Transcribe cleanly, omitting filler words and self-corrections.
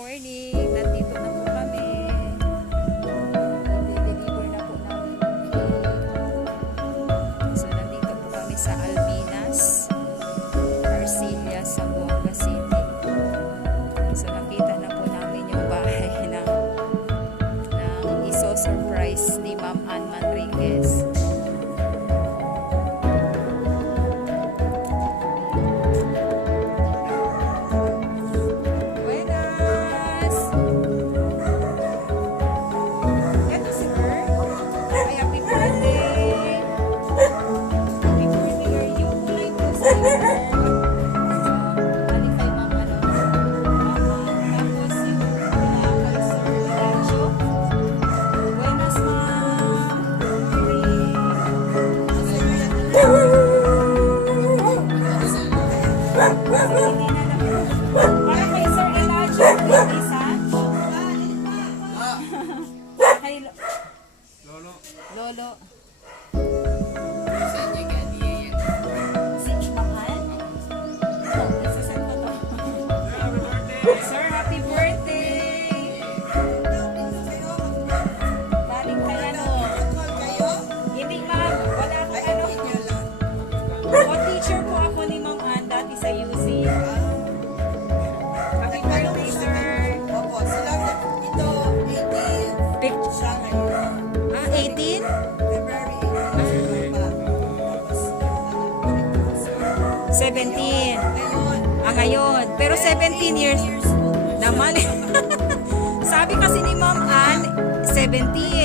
morning. Nandito na po kami. I-deliver na po namin yung cake. So, nandito po kami sa Albinas, Arcilla, Zamboanga City. So, nakita na po namin yung bahay ng iso-surprise ni Ma'am Ann Manriquez. Para kay Sir Elijah, please, ha? Hi, Lolo. Lolo. Si Imahan? Isasend ko to. Sir, happy birthday! Galing ka yan, o. Hindi, ma'am. Wala akong ano. Co-teacher po ako ni Ma'am Ann dati sa UC. Happy birthday, sir. Opo, sila ito, 18. Siya ngayon. 18? February 18. Tapos, 17. ngayon. Ngayon. Pero 17 years old. naman. Sabi kasi ni Ma'am Ann, 17.